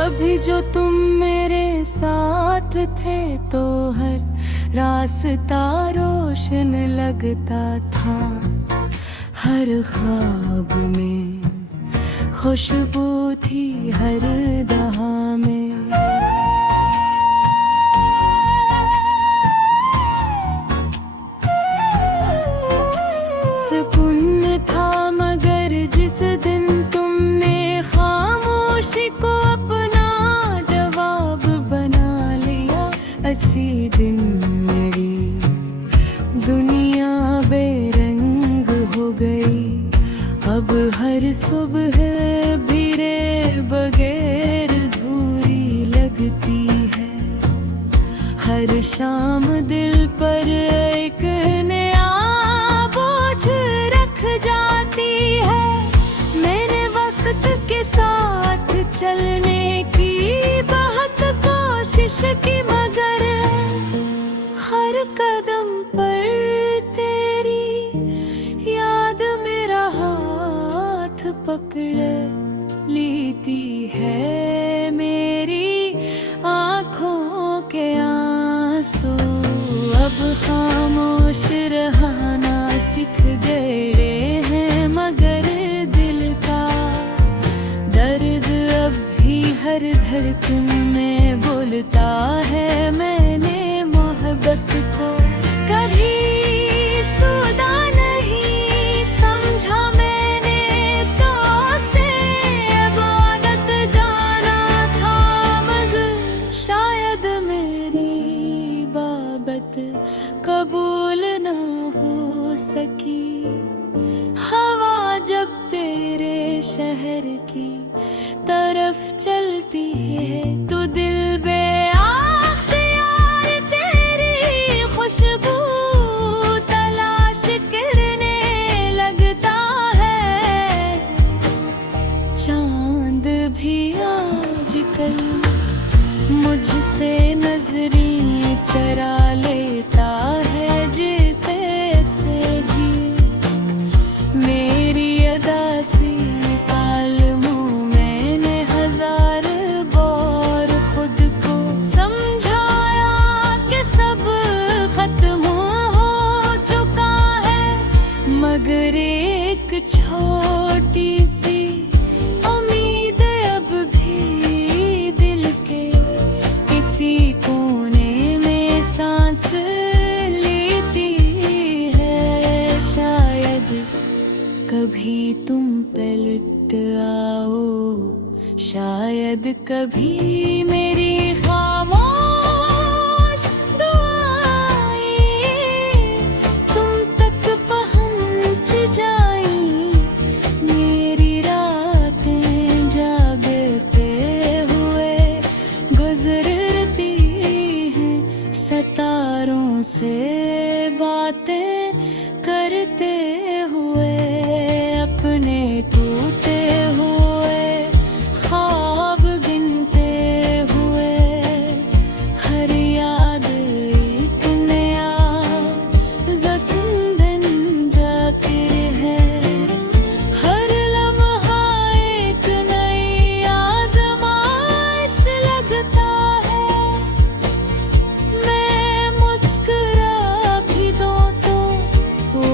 कभी जो तुम मेरे साथ थे तो हर रास्ता रोशन लगता था। हर ख्वाब में खुशबू थी हर दहा में। सुकून था मगर जिस दिन तुमने खामोशी को अपना जवाब बना लिया, उसी दिन मेरी दुनिया बेरंग हो गई। अब हर सुबह भीरे बगैर धूरी लगती है। हर शाम दिल पर एक नया बोझ रख जाती है। मैंने वक्त के साथ चलने की बहुत कोशिश की, मगर हर कदम पर तेरी याद मेरा हाथ पकड़े लेती है। मेरी आँखों के आंसू अब खामोश रहना सीख गए हैं, मगर दिल का दर्द अब भी हर धड़कन में बोलता है। मैंने मोहब्बत को कभी सुदा नहीं समझा, मैंने तो उसे इबादत जाना था। मगर शायद मेरी बाबत कबूल न हो सकी। हवा जब तेरे शहर की तरफ चलती है तो दिल बेअख्तियार तेरी खुशबू तलाश करने लगता है। चांद भी आजकल मुझसे नजरें चरा लेता है। जैसे भी मेरी अदा से कालमों मैंने हजार बार खुद को समझाया कि सब खत्म हो चुका है, मगर एक छोटी सी उम्मीद अब भी दिल के किसी कोने में सांस लेती है। शायद कभी तुम पलट आओ, शायद कभी मेरी खामोश दुआएं तुम तक पहुंच जाएं। मेरी रातें जागते हुए गुजरती हैं, सितारों से बातें करते हुए, अपने टूटे हुए ख्वाब गिनते हुए। हर याद एक नया जश्न बन जाती है। हर लम्हा एक नई आज़माइश लगता है। मैं मुस्कुरा भी दूं तो वो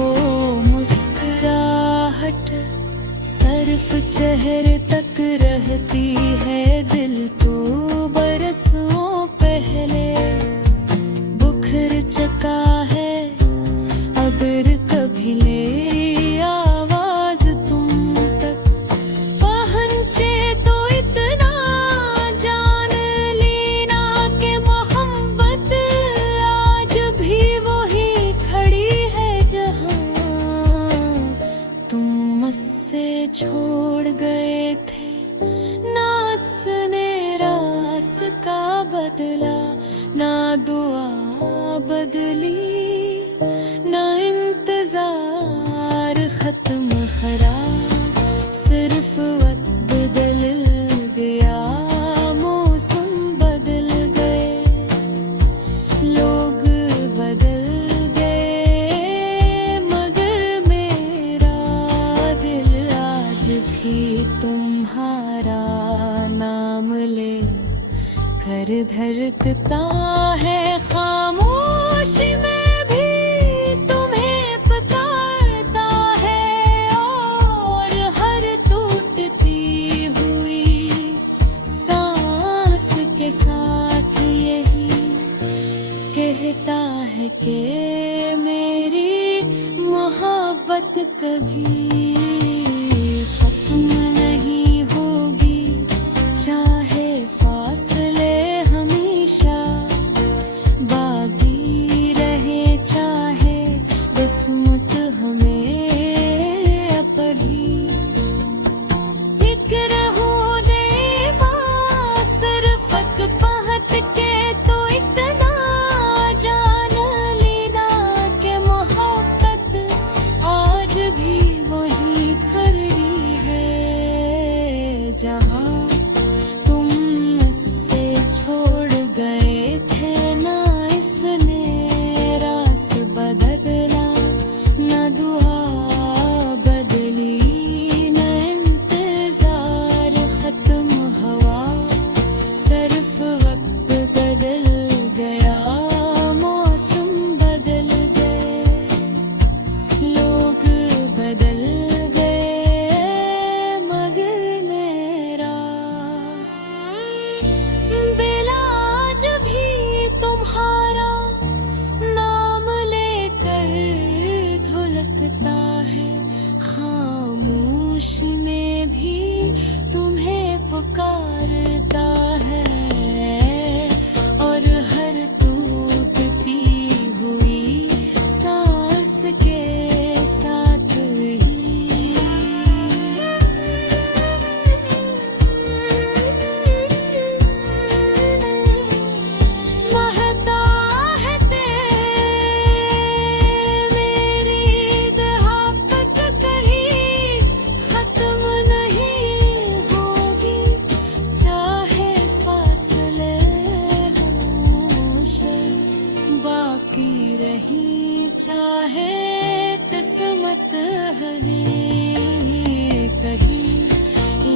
मुस्कुराहट सिर्फ चेहरे तक रहती है। दिल तो बरसों पहले बुखर चुका है, अगर कभी मेरी आवाज तुम तक पहुंचे तो इतना जान लेना कि मोहब्बत आज भी वही खड़ी है जहां तुम मुझसे छोड़ गए थे। ना उसने रास्ता बदला, ना दुआ बदली, ना इंतजार खत्म खराब। सिर्फ वक्त बदल गया, मौसम बदल गए, लोग बदल गए, मगर मेरा दिल आज भी तुम्हारा नाम ले। घर धड़कता है खामोशी में भी तुम्हें पुकारता है, और हर टूटती हुई सांस के साथ यही कहता है कि मेरी मोहब्बत कभी खत्म नहीं होगी, चाहे फासले हमेशा बाकी रहे, चाहे किस्मत हमें अपनी एक रहूं देवा सिर्फ पहत के, तो इतना जान लेना कि मोहब्बत आज भी वही खड़ी है जहाँ तुम मुझसे छोड़ गए थे। ना इसने रास बदला, न दुआ बदली, न इंतजार खत्म हुआ, सिर्फ वक्त बदल गया, मौसम बदल गए, लोग बदल गए, मगर मेरा बिलाज भी तुम्हारा नाम लेकर धुलकता है, खामोशी में भी तुम्हें पुकारता है, और हर टूटती हुई सांस के साथ ही महता है मेरी मोहब्बत कहीं खत्म नहीं होगी, चाहे फासले हों बाकी रही, चाहे किस्मत है कहीं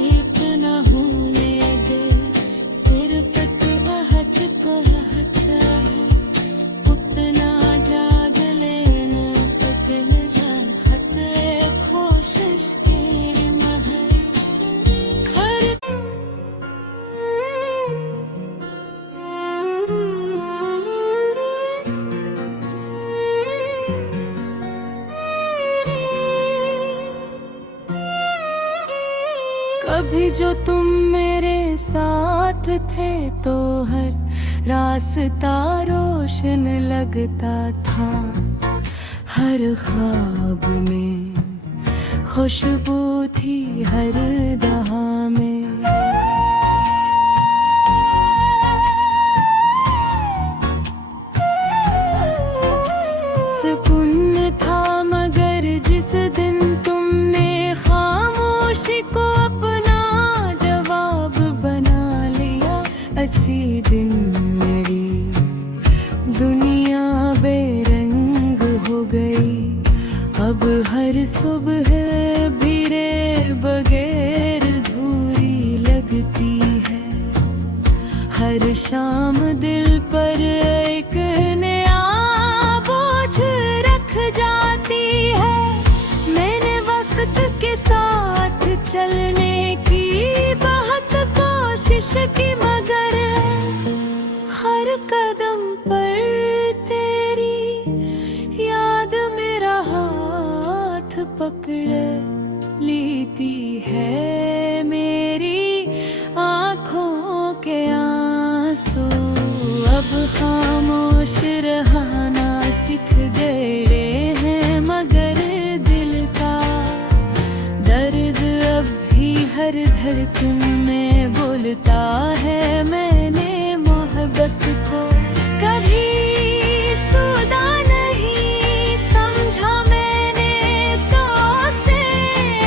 एक न होने दे, सिर्फ कहच चाहे उतना जाग लेना, पिघल जात कोशिश के महर खर कभी जो तुम मेरे साथ थे तो हर रास्ता रोशन लगता था, हर ख्वाब में खुशबू थी हर दहा में, सुकून था मगर जिस दिन तुमने खामोशी को अपना जवाब बना लिया, उसी दिन मेरी दुनिया बेरंग हो गई। अब हर सुबह भीरे बगैर धूरी लगती है, हर शाम दिल पर एक नया बोझ रख जाती है। मैंने वक्त के साथ चलने की बहुत कोशिश की, मगर हर कदम पर तेरी याद मेरा हाथ पकड़ लेती है। मेरी आँखों के आंसू अब खामोश रहना सीख गए हैं, मगर दिल का दर्द अब भी हर धड़कन में बोलता है। मैंने मोहब्बत को कभी सुदा नहीं समझा, मैंने तो उसे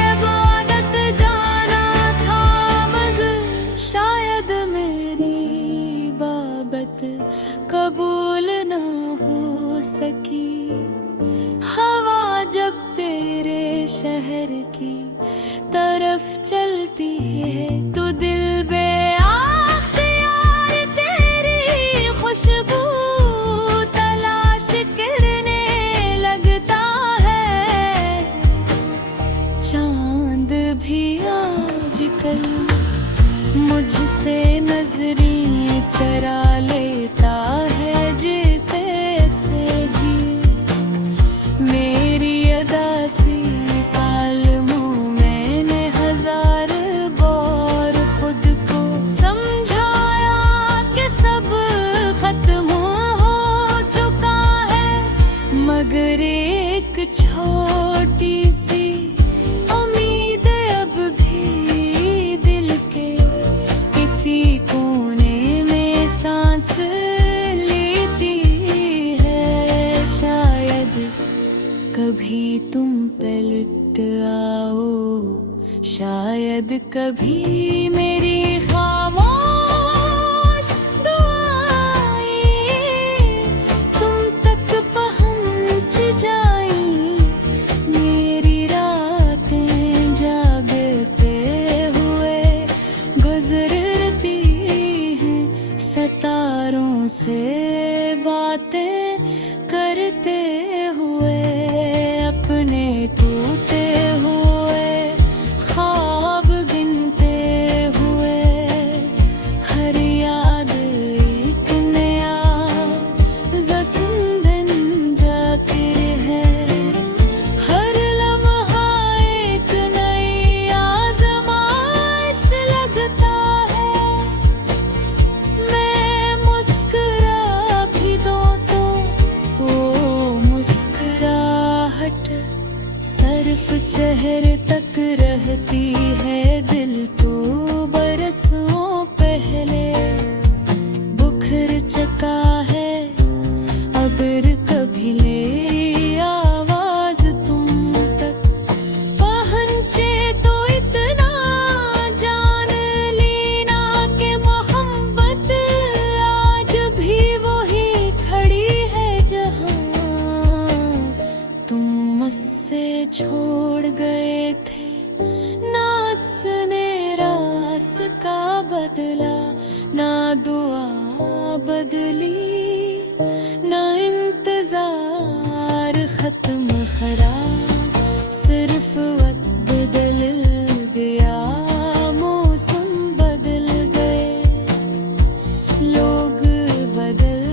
इबादत जाना था, मगर शायद मेरी बाबत कबूल ना हो सकी। हवा जब तेरे शहर की तरफ चलती है तो दिल बेअख्तियार तेरे कभी तुम पलट आओ, शायद कभी मेरी खामोश दुआएं तुम तक पहुंच जाएं। मेरी रातें जागते हुए गुजरती हैं, सितारों से बातें करते हुए, अपने टूटे हुए ख्वाब गिनते हुए। हर याद एक नया जश्न बन जाती है, हर लम्हा एक नई आज़माइश लगता है। मैं मुस्कुरा भी दूं तो वो मुस्कुराहट सिर्फ चेहरे तक रहती है, दिल तो बरसों पहले बुखर चुका है। अगर कभी ले आवाज तुम तक पहुंचे तो इतना जान लेना कि मोहब्बत आज भी वही खड़ी है जहां तुम मुझसे छोड़ गए थे। ना उसने रास्ता बदला, ना दुआ बदली, ना इंतजार खत्म खराब, सिर्फ वक्त बदल गया, मौसम बदल गए, लोग बदल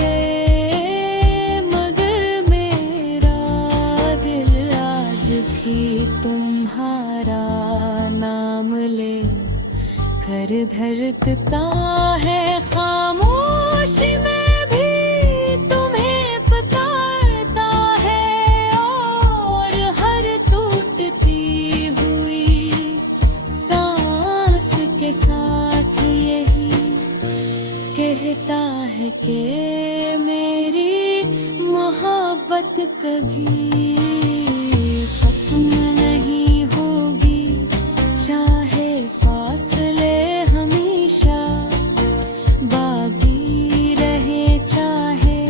गए, मगर मेरा दिल आज भी तुम्हारा नाम ले कर धड़कता है। खामोशी में भी तुम्हें पुकारता है, और हर टूटती हुई सांस के साथ यही कहता है कि मेरी मोहब्बत कभी खत्म नहीं होगी। चाहे फासले हमेशा बाकी रहे, चाहे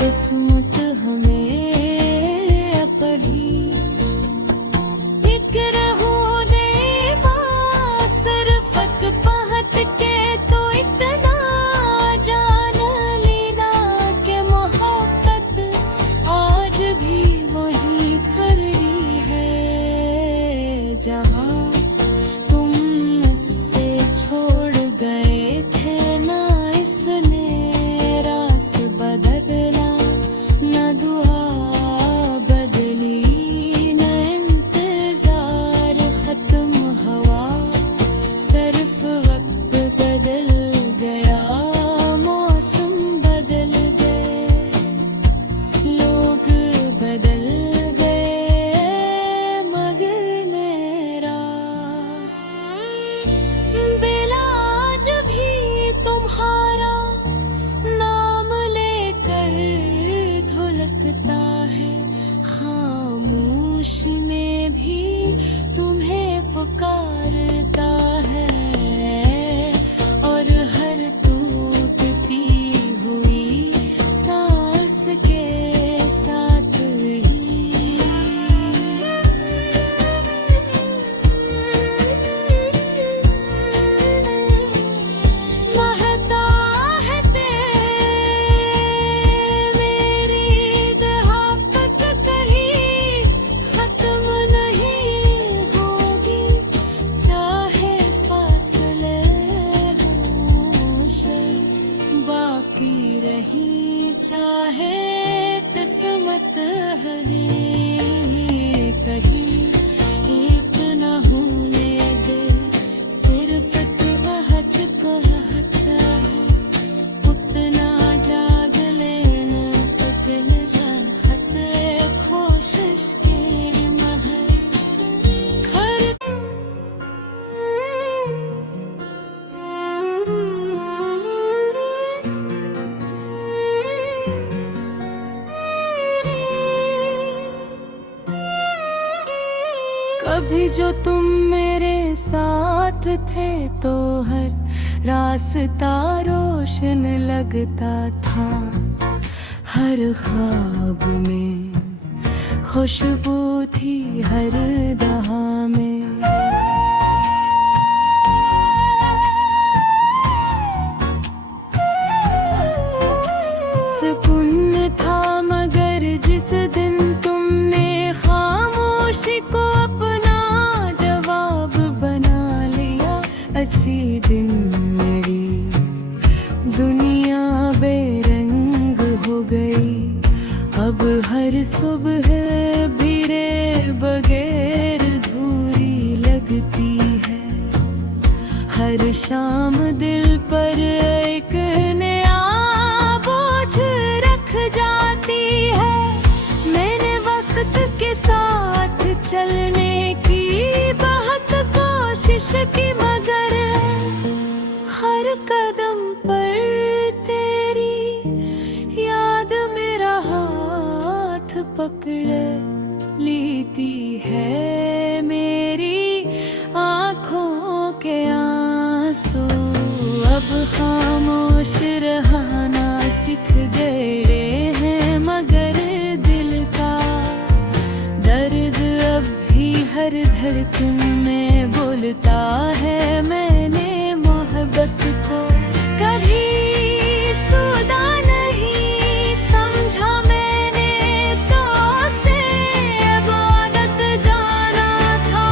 किस्मत हमें अपनी एक रहूं देवा, सिर्फ पहत के तो इतना जान लेना कि मोहब्बत आज भी वही खड़ी है जहां तुम मुझसे छोड़ गए थे। ना इसने रास बदला, ना दुआ बदली, ना इंतजार खत्म हुआ, सिर्फ वक्त बदल गया, मौसम बदल गए, लोग बदल गए, मगर मेरा दिल आज भी तुम्हारा नाम लेकर धुलकता है। खामोशी में भी तुम्हें पुकारता है, और हर टूटती हुई सांस के साथ ही महता है मेरी दहाकत कहीं खत्म नहीं होगी। चाहे फासले हों बाकी रही, चाहे किस्मत है कहीं एक न होने दे, सिर्फ कहच चाहे उतना जाग लेना, तकल चाहत कोशिश की महर खर कभी जो तुम मेरे साथ थे तो हर रास्ता रोशन लगता था। हर ख्वाब में खुशबू थी हर दहा में। सुकून था मगर जिस दिन तुमने खामोशी को अपना जवाब बना लिया, उसी दिन मेरी दुनिया बेरंग हो गई। अब हर सुबह भीरे बगैर धूरी लगती है। हर शाम दिल पर एक नया बोझ रख जाती है। मैंने वक्त के साथ चलने की बहुत कोशिश की, मगर हर कदम पर तेरी याद मेरा हाथ पकड़े लेती है। मेरी आँखों के आंसू अब खामोश रहना सीख गए हैं, मगर दिल का दर्द अब भी हर धड़कन में बोलता है। मैंने मोहब्बत को कभी सुदा नहीं समझा, मैंने तो उसे इबादत जाना था।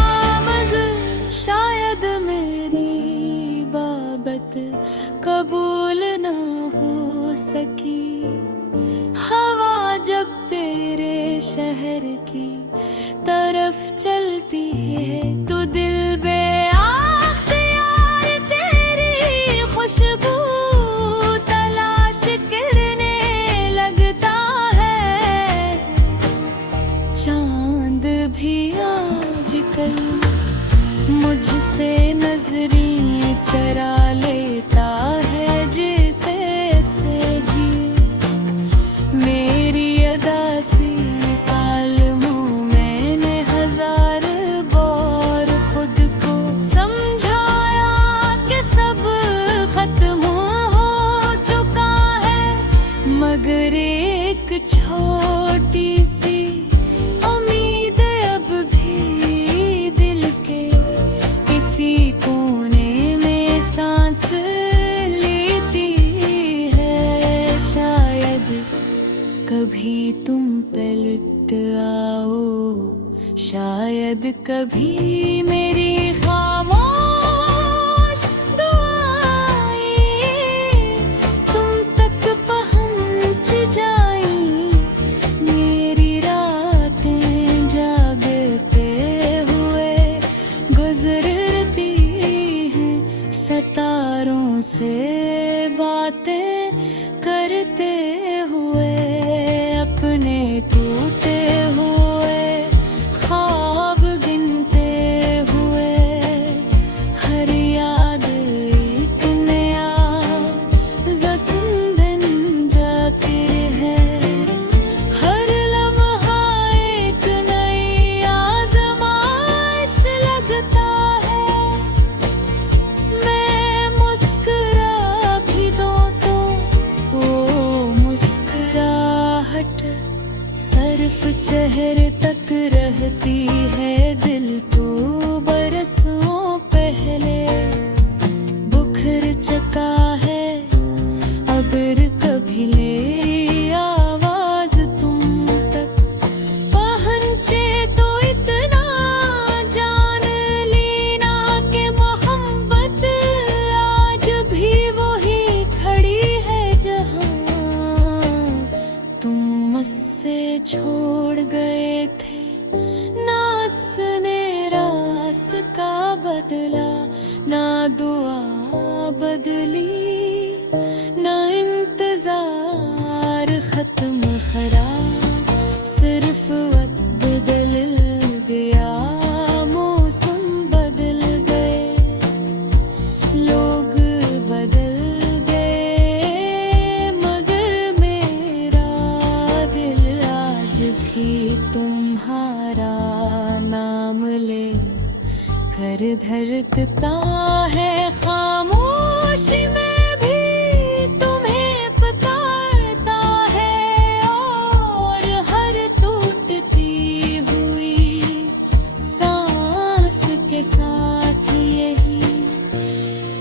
मगर शायद मेरी बाबत कबूल न हो सकी। हवा जब तेरे शहर की तरफ चलती है तो दिल बेअख्तियार तेरी खुशबू तलाश करने लगता है। चांद भी आजकल मुझसे नजरें चरा लेता है। जैसे से भी मेरी अदा सी तालमों मैंने हजार बार खुद को समझाया कि सब खत्म हो चुका है, मगर एक छोटी सी उम्मीद अब भी दिल के किसी कोने में सांस लेती है। शायद कभी तुम पलट आओ, शायद कभी मेरी खामोश दुआएं तुम तक पहुंच जाएं। मेरी रातें जागते हुए गुजरती हैं, सितारों से बातें करते हुए, अपने टूटे हुए ख्वाब गिनते हुए। हर याद एक नया जश्न बन जाती है। हर लम्हा एक नई आज़माइश लगता है। मैं मुस्कुरा भी दूं तो वो मुस्कुराहट सिर्फ चेहरे तक रहती है। दिल तो बरसों पहले बुखर चुका है, अगर कभी ले आवाज तुम तक पहुंचे तो इतना जान लेना कि मोहब्बत आज भी वही खड़ी है जहां तुम मुझसे छोड़ गए थे। ना सर धड़कता है खामोशी में भी तुम्हें पुकारता है, और हर टूटती हुई सांस के साथ यही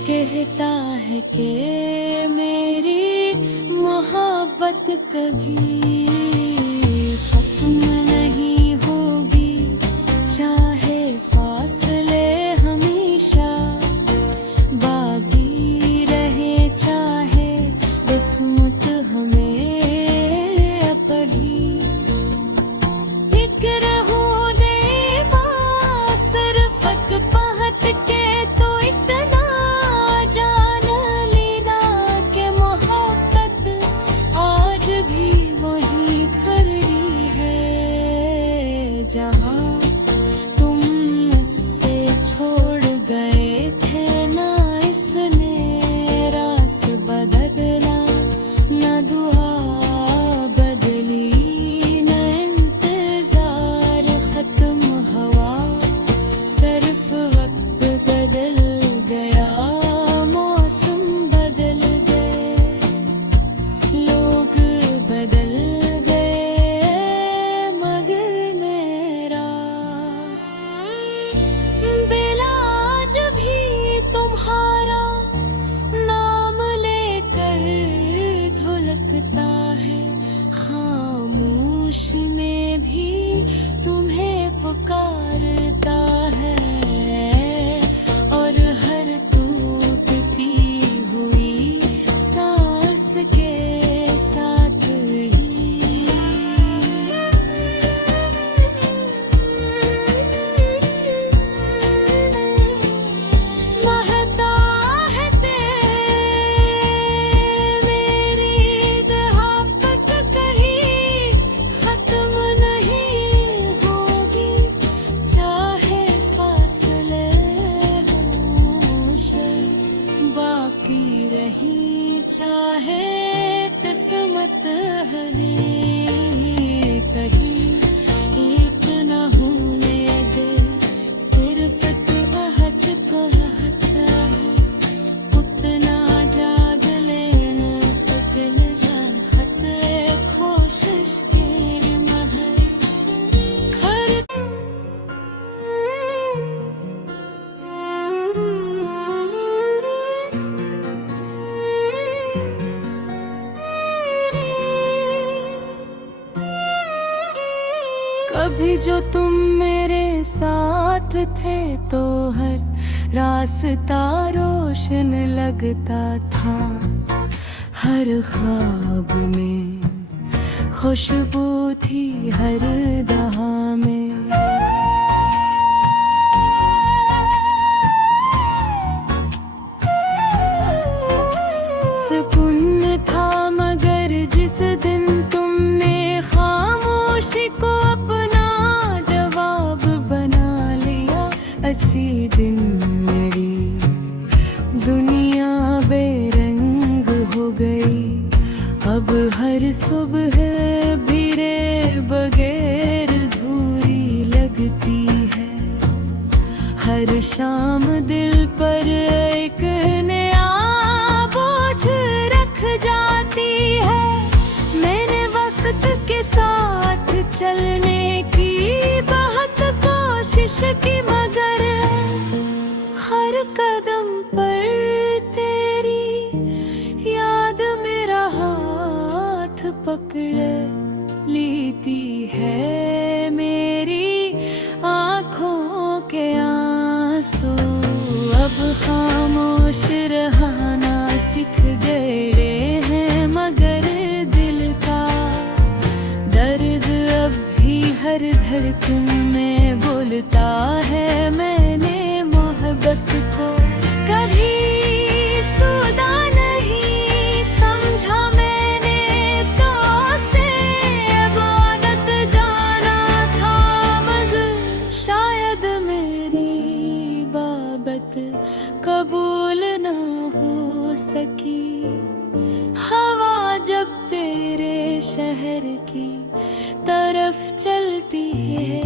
कहता है कि मेरी मोहब्बत कभी खत्म नहीं होगी, चाहे फासले हमेशा बाकी रहे, चाहे किस्मत हमें अपनी एक रहूं देवा सिर्फ एक पहत के, तो इतना जान लेना कि मोहब्बत आज भी वही खड़ी है जहाँ तुम मुझसे छोड़ गए थे। ना इसने रास बदला, न दुआ बदली, न इंतजार खत्म हुआ, सिर्फ वक्त बदल गया, मौसम बदल गए, लोग बदल गए, मगर मेरा बिलाज भी तुम्हारा नाम लेकर धुलकता है, खामोशी में भी तुम्हें पुकारता है, और हर टूटती हुई सांस के साथ ही महता है मेरी मोहब्बत कहीं खत्म नहीं होगी, चाहे फासले हों बाकी रही, चाहे किस्मत है कहीं एक न होने दे, सिर्फ कहच चाहे उतना जाग लेना, पिघल जाए खत कोशिश के मगर खर कभी जो तुम मेरे साथ थे तो हर रास्ता रोशन लगता था, हर ख्वाब में खुशबू थी हर दहा में, सुकून था मगर जिस दिन तुमने खामोशी को अपना जवाब बना लिया, उसी दिन मेरी दुनिया बेरंग हो गई। अब हर सुबह भीरे बगैर धूरी लगती है, हर शाम दिल पर एक नया बोझ रख जाती है। मैंने वक्त के साथ चलने की बहुत कोशिश की, मगर हर कदम पर तेरी याद मेरा हाथ पकड़ लेती है। मेरी आँखों के आंसू अब खामोश रहना सीख गए हैं, मगर दिल का दर्द अब भी हर धड़कन में बोलता है। मैंने मोहब्बत को कभी सुदा नहीं समझा, मैंने तो उसे इबादत जाना था, मगर शायद मेरी बाबत कबूल न हो सकी। हवा जब तेरे शहर की तरफ चलती है